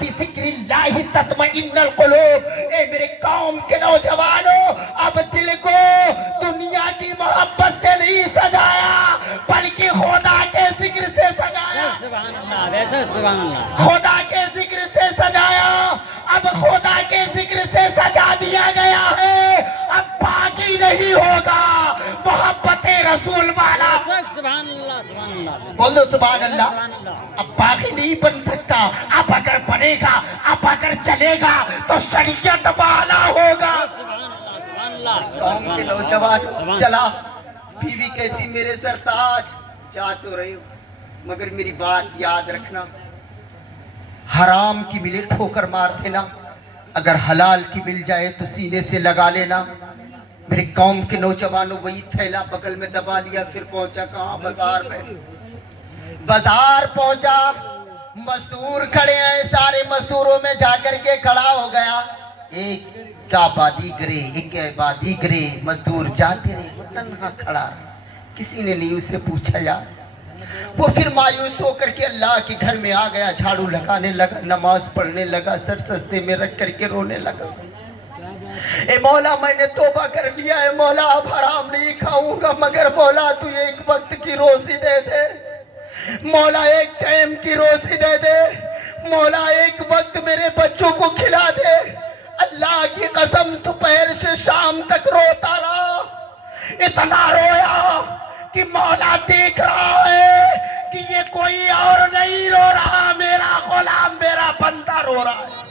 بذکر اللہ تطمئن القلوب۔ اے میرے قوم کے نوجوانوں، اب دل کو دنیا کی محبت سے نہیں سجایا بلکہ خدا کے ذکر سے سجایا۔ سبحان اللہ، ویسے سبحان اللہ۔ خدا کے ذکر سے سجایا، اب خدا کے ذکر سے سجا دیا گیا ہے، اب باقی نہیں ہوگا محبت رسول والا۔ سبحان اللہ، سبحان اللہ، بول دو سبحان اللہ۔ سبحان اللہ۔ اب باقی نہیں بن سکتا، اب اگر بنے گا، اب اگر چلے گا تو شریعت والا ہوگا۔ سبحان اللہ، سبحان اللہ۔ قوم کے نوجوان چلا، بیوی کہتی میرے سرتاج جا تو رہی ہو مگر میری بات یاد رکھنا، حرام کی ملے ٹھوکر مار دینا، اگر حلال کی مل جائے تو سینے سے لگا لینا۔ میرے قوم کے نوجوانوں وہی تھیلا بغل میں دبا لیا، پھر پہنچا کہاں؟ بازار میں۔ بازار پہنچا، مزدور کھڑے ہیں، سارے مزدوروں میں جا کر کے کھڑا ہو گیا، ایک کا آبادی گرے، ایک آبادی گرے، مزدور جاتے رہے، وہ تنہا کھڑا رہا، کسی نے نہیں اسے پوچھا یار۔ وہ پھر مایوس ہو کر کے اللہ کے گھر میں آ گیا، جھاڑو لگانے لگا، نماز پڑھنے لگا، سر سجدے میں رکھ کر کے رونے لگا، اے مولا میں نے توبہ کر لیا ہے مولا، اب حرام نہیں کھاؤں گا، مگر مولا تو ایک وقت کی روزی دے دے، مولا ایک ٹائم کی روزی دے دے، مولا ایک وقت میرے بچوں کو کھلا دے۔ اللہ کی قسم دوپہر سے شام تک روتا رہا، اتنا رویا کہ مولا دیکھ رہا ہے کہ یہ کوئی اور نہیں رو رہا، میرا غلام، میرا بندہ رو رہا ہے،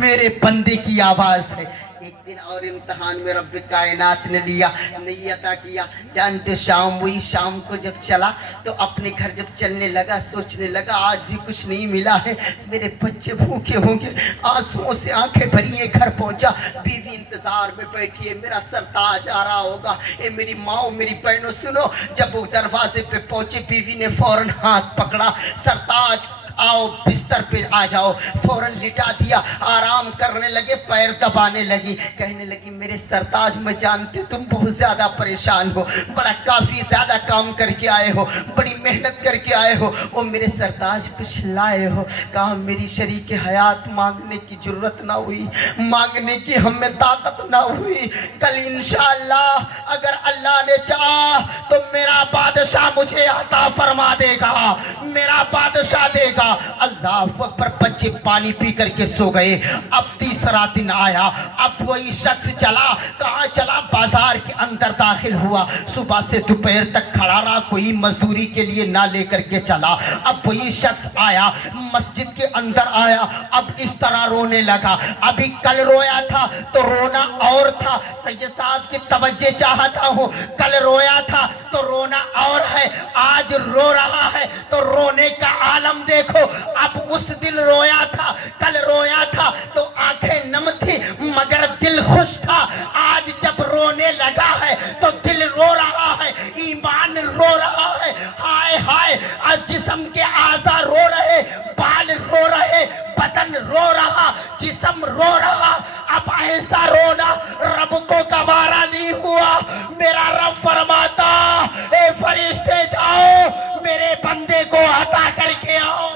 میرے بندے کی آواز ہے۔ ایک دن اور امتحان میں رب کائنات نے لیا، نہیں عطا کیا، جانتے شام ہوئی، شام کو جب چلا تو اپنے گھر جب چلنے لگا سوچنے لگا آج بھی کچھ نہیں ملا ہے، میرے بچے بھوکے ہوں گے، آنسوؤں سے آنکھیں بھری ہیں، گھر پہنچا، بیوی انتظار میں بیٹھی ہے، میرا سرتاج آ رہا ہوگا۔ اے میری ماں میری بہنوں سنو، جب وہ دروازے پہ پہنچے بیوی نے فوراً ہاتھ پکڑا، سرتاج آؤ بستر پہ آ جاؤ، فوراً لٹا دیا، آرام کرنے لگے، پیر دبانے لگی، کہنے لگی میرے سرتاج میں جانتی تم بہت زیادہ پریشان ہو، بڑا کافی زیادہ کام کر کے آئے ہو، بڑی محنت کر کے آئے ہو، وہ میرے سرتاج کچھ لائے ہو؟ کہا میری شریک حیات مانگنے کی ضرورت نہ ہوئی، مانگنے کی ہمیں طاقت نہ ہوئی، کل انشاءاللہ اگر اللہ نے چاہا تو میرا بادشاہ مجھے عطا فرما دے گا، میرا بادشاہ دے گا۔ اللہ اکبر، بچے پانی پی کر کے سو گئے۔ اب تیسرا دن آیا، اب وہی شخص چلا، کہاں چلا؟ بازار کے اندر داخل ہوا، صبح سے دوپہر تک کھڑا رہا، کوئی مزدوری کے لیے نہ لے کر کے چلا۔ اب وہی شخص آیا، مسجد کے اندر آیا، اب اس طرح رونے لگا، ابھی کل رویا تھا تو رونا اور تھا، سید صاحب کی توجہ چاہتا ہوں، کل رویا تھا تو رونا اور ہے، آج رو رہا ہے تو رونے کا عالم دیکھو۔ اب اس دن رویا تھا، کل رویا تھا تو آنکھیں نم تھی مگر دل خوش تھا، آج جب رونے لگا ہے تو دل رو رہا ہے، ایمان رو رہا ہے، ہائے ہائے، آج جسم کے اعضاء رو رہے، بال رو رہے، بدن رو رہا، جسم رو رہا۔ اب ایسا رونا رب کو گوارا نہیں ہوا، میرا رب فرماتا اے فرشتے جاؤ میرے بندے کو عطا کر کے آؤ،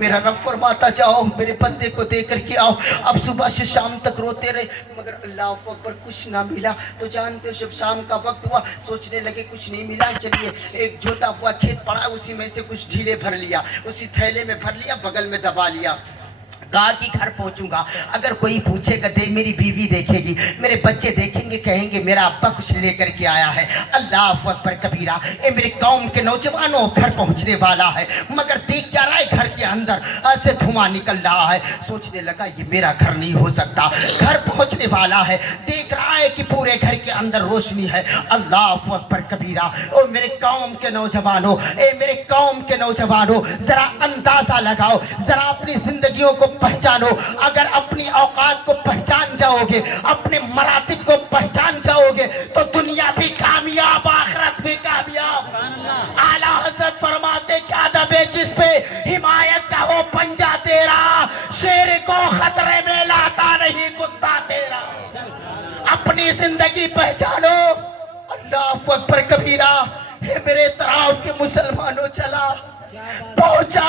میرا رب فرماتا جاؤ میرے بندے کو دے کر کے آؤ۔ اب صبح سے شام تک روتے رہے مگر اللہ اکبر کچھ نہ ملا، تو جانتے ہو جب شام کا وقت ہوا سوچنے لگے کچھ نہیں ملا، چلیے ایک جوتا ہوا کھیت پڑا اسی میں سے کچھ ڈھیلے بھر لیا، اسی تھیلے میں بھر لیا، بغل میں دبا لیا، کہا کہ گھر پہنچوں گا، اگر کوئی پوچھے گا دے میری بیوی دیکھے گی، میرے بچے دیکھیں گے، کہیں گے میرا ابا کچھ لے کر کے آیا ہے۔ اللہ اکبر کبیرہ، اے میرے قوم کے نوجوانوں، گھر پہنچنے والا ہے مگر دیکھ کیا رہا ہے؟ گھر کے اندر ایسے دھواں نکل رہا ہے، سوچنے لگا یہ میرا گھر نہیں ہو سکتا، گھر پہنچنے والا ہے، دیکھ رہا ہے کہ پورے گھر کے اندر روشنی ہے۔ اللہ اکبر کبیرہ، او میرے قوم کے نوجوانوں، اے میرے قوم کے نوجوانوں، ذرا اندازہ لگاؤ، ذرا اپنی زندگیوں کو پہچانو، اگر اپنی اوقات کو پہچان جاؤ گے، اپنے مراتب کو پہچان جاؤ گے تو دنیا بھی کامیاب، آخرت بھی کامیاب۔ اعلیٰ حضرت فرماتے کیا ادب ہے جس پہ حمایت کا ہو پنجہ تیرا، شیر کو خطرے میں لاتا نہیں کتا تیرا۔ اپنی زندگی پہچانو۔ اللہ اکبر کبیرہ، میرے طرف کے مسلمانوں چلا، پہنچا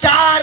4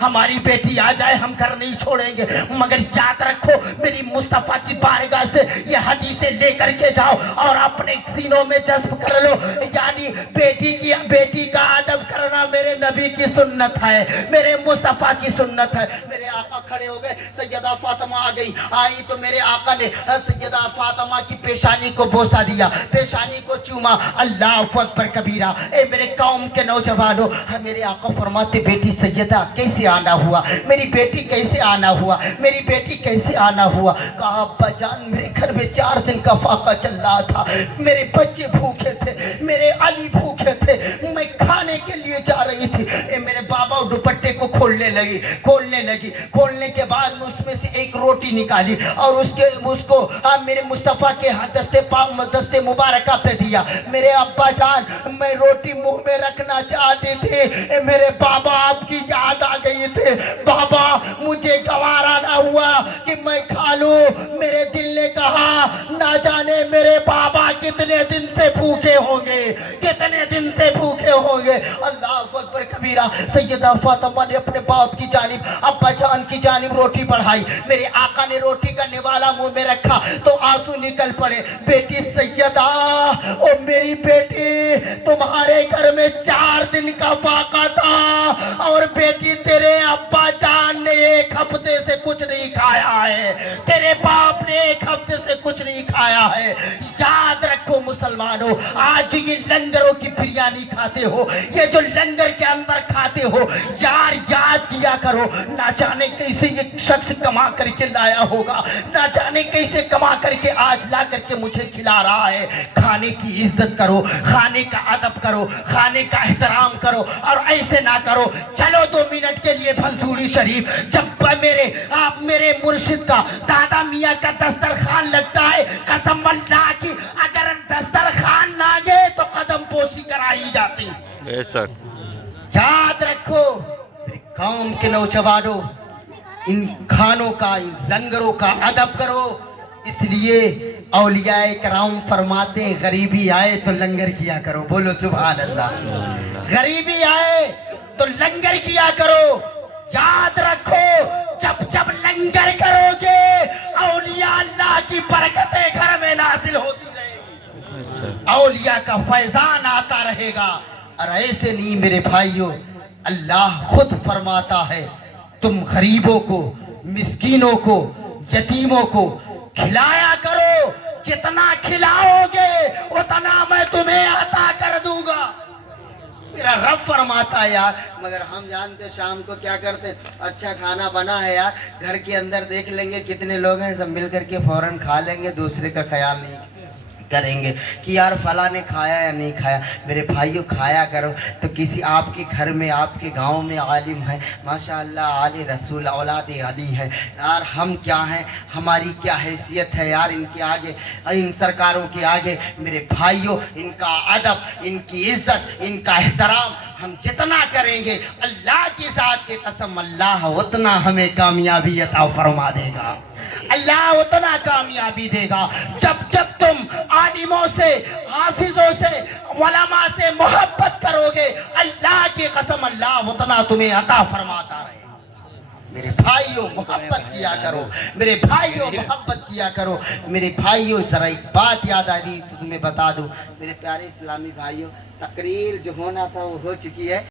ہماری بیٹی آ جائے ہم گھر نہیں چھوڑیں گے, مگر یاد رکھو میری مصطفیٰ کی بارگاہ سے یہ حدیثیں لے کر کے جاؤ اور اپنے سینوں میں جذب کر لو. یعنی بیٹی کا ادب کرنا میرے نبی کی سنت ہے, میرے مصطفیٰ کی سنت ہے. میرے آقا کھڑے ہو گئے, سیدہ فاطمہ آئی تو میرے آقا نے سیدہ فاطمہ کی پیشانی کو بوسہ دیا, پیشانی کو چوما. اللہ اکبر کبیرہ. اے میرے قوم کے نوجوانوں, میرے آقا فرماتے بیٹی سیدہ کیسے آنا ہوا, میری بیٹی کیسے آنا ہوا, میری بیٹی کیسے آنا ہوا. کہا ابا جان میرے گھر میں 4 دن کا فاقہ چل رہا تھا, میرے بچے بھوکے تھے, میرے علی بھوکے تھے, میں کھانے کے لیے جا رہی تھی. اے میرے بابا دوپٹے کو کھولنے لگی, کھولنے کے بعد اس میں سے ایک روٹی نکالی اور اس کو میرے مصطفیٰ کے دستے مبارکہ پہ دیا. میرے ابا جان میں روٹی منہ میں رکھنا چاہتی تھی, میرے بابا آپ کی یاد آ گئی تھی. بابا مجھے گوارا نہ ہوا کہ میں کھا لوں. میرے دل نے کہا نہ جانے میرے بابا کتنے دن سے بھوکے ہوں گے, کتنے دن سے بھوکے ہوں گے. اللہ اکبر کبیرہ. سیدہ فاطمہ نے اپنے باپ کی جانب, ابا جان کی جانب روٹی بڑھائی. میرے آقا نے روٹی کا نوالا منہ میں رکھا تو آنسو نکل پڑے. بیٹی سیدہ, او میری بیٹی, تمہارے گھر میں 4 دن کا فاقہ تھا اور بیٹی تیرے ابا جان نے 1 ہفتے سے کچھ نہیں کھایا ہے, تیرے باپ نے 1 ہفتے سے کچھ نہیں کھایا ہے. یاد رکھو مسلمانوں, آج جو یہ لنگروں کی بریانی کھاتے ہو, یہ جو لنگر کے اندر کھاتے ہو, یار یاد کیا کرو نہ جانے کیسے یہ شخص کما کر کے لایا ہوگا, نہ جانے کیسے کما کر کے آج لا کر کے مجھے کھلا رہا ہے. کھانے کی عزت کرو, کھانے کا ادب کرو, کھانے کا احترام کرو اور ایسے نہ کرو. چلو 2 منٹ کے لیے بھنسوڑی شریف. جب میرے مرشد کا, دادا میاں کا دسترخوان لگتا ہے, قسم اللہ کی اگر دسترخوان نہ گئے تو قدم پوشی کرائی جاتی. بے شک. یاد رکھو قوم کے نوجوانوں, ان کھانوں کا, ان لنگروں کا ادب کرو. اس لیے اولیاء کرام فرماتے غریبی آئے تو لنگر کیا کرو. بولو سبحان اللہ. غریبی آئے تو لنگر کیا کرو. یاد رکھو جب لنگر کرو گے اولیاء اللہ کی برکتیں گھر میں نازل ہوتی رہیں گی, اولیاء کا فیضان آتا رہے گا. اور ایسے نہیں میرے بھائیوں, اللہ خود فرماتا ہے تم غریبوں کو, مسکینوں کو, یتیموں کو کھلایا کرو, جتنا کھلاؤ گے اتنا میں تمہیں عطا کر دوں گا. میرا رب فرماتا ہے یار. مگر ہم جانتے شام کو کیا کرتے, اچھا کھانا بنا ہے یار, گھر کے اندر دیکھ لیں گے کتنے لوگ ہیں, سب مل کر کے فوراً کھا لیں گے, دوسرے کا خیال نہیں کریں گے کہ یار فلاں نے کھایا یا نہیں کھایا. میرے بھائیوں کھایا کرو. تو کسی آپ کے گھر میں, آپ کے گاؤں میں عالم ہے, ماشاءاللہ عالی رسول اولاد علی ہے یار, ہم کیا ہیں, ہماری کیا حیثیت ہے یار ان کے آگے, ان سرکاروں کے آگے. میرے بھائیوں ان کا ادب, ان کی عزت, ان کا احترام ہم جتنا کریں گے اللہ کی ذات کی قسم اللہ اتنا ہمیں کامیابی عطا فرما دے گا, اللہ اتنا کامیابی دے گا. جب تم عالموں سے, حافظوں سے, علماء سے محبت کرو گے اللہ کی قسم اللہ اتنا تمہیں عطا فرماتا رہے گا. میرے بھائیوں محبت کیا کرو, میرے بھائیوں محبت کیا کرو. میرے بھائیوں ذرا ایک بات یاد آ رہی تو تمہیں بتا دوں. میرے پیارے اسلامی بھائیوں, تقریر جو ہونا تھا وہ ہو چکی ہے.